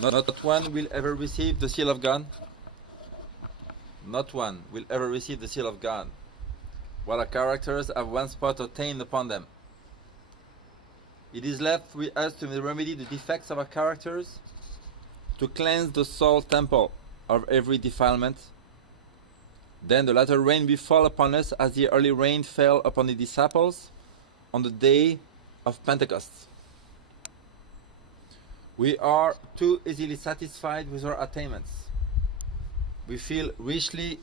Not one will ever receive the seal of God. Not one will ever receive the seal of God, while our characters have one spot obtained upon them. It is left with us to remedy the defects of our characters, to cleanse the soul temple of every defilement. Then the latter rain will fall upon us as the early rain fell upon the disciples on the day of Pentecost. We are too easily satisfied with our attainments. We feel richly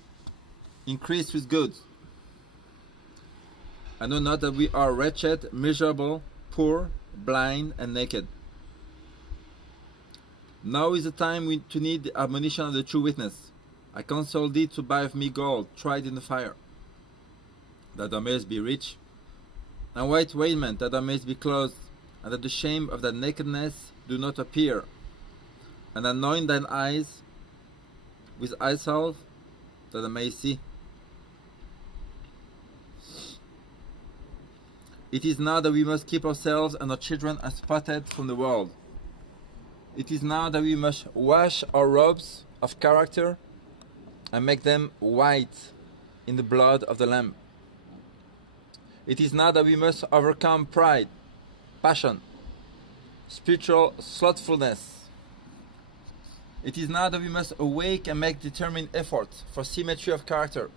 increased with goods. I know not that we are wretched, miserable, poor, blind, and naked. Now is the time to need the admonition of the true witness. I counsel thee to buy of me gold tried in the fire, that thou mayest be rich, and white raiment, that thou mayest be clothed, and that the shame of thy nakedness do not appear, and anoint thine eyes with eye salve, that thou mayest see. It is now that we must keep ourselves and our children unspotted from the world. It is now that we must wash our robes of character and make them white in the blood of the Lamb. It is now that we must overcome pride, passion, spiritual slothfulness. It is now that we must awake and make determined effort for symmetry of character.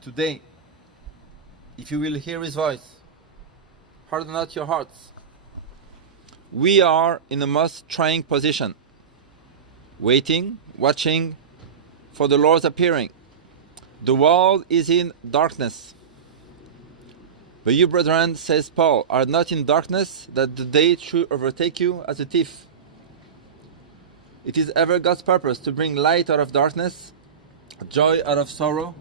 Today, if you will hear His voice, harden not your hearts. We are in a most trying position, waiting, watching for the Lord's appearing. The world is in darkness. But you, brethren, says Paul, are not in darkness, that the day should overtake you as a thief. It is ever God's purpose to bring light out of darkness, joy out of sorrow,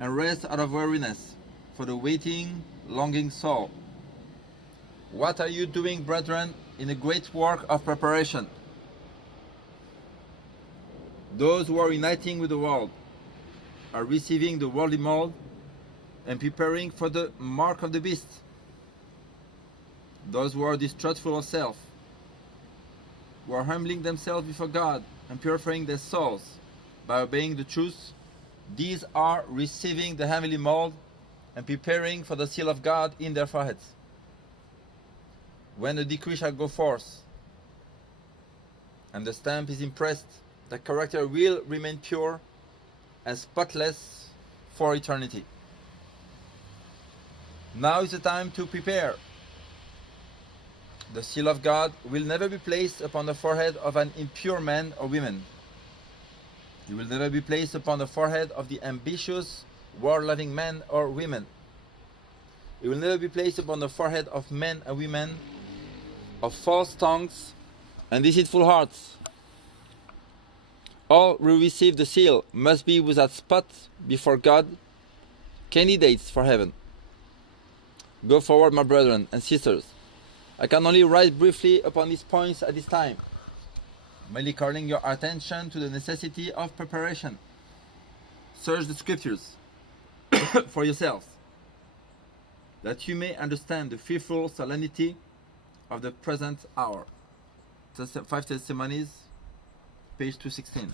and rest out of weariness for the waiting, longing soul. What are you doing, brethren, in a great work of preparation? Those who are uniting with the world are receiving the worldly mold and preparing for the mark of the beast. Those who are distrustful of self, who are humbling themselves before God and purifying their souls by obeying the truth, these are receiving the heavenly mold and preparing for the seal of God in their foreheads. When the decree shall go forth and the stamp is impressed, the character will remain pure and spotless for eternity. Now is the time to prepare. The seal of God will never be placed upon the forehead of an impure man or woman. It will never be placed upon the forehead of the ambitious, war-loving men or women. It will never be placed upon the forehead of men and women of false tongues and deceitful hearts. All who receive the seal must be without spot before God, candidates for heaven. Go forward, my brethren and sisters. I can only write briefly upon these points at this time, merely calling your attention to the necessity of preparation. Search the scriptures for yourselves, that you may understand the fearful solemnity of the present hour. 5 Testimonies, page 216.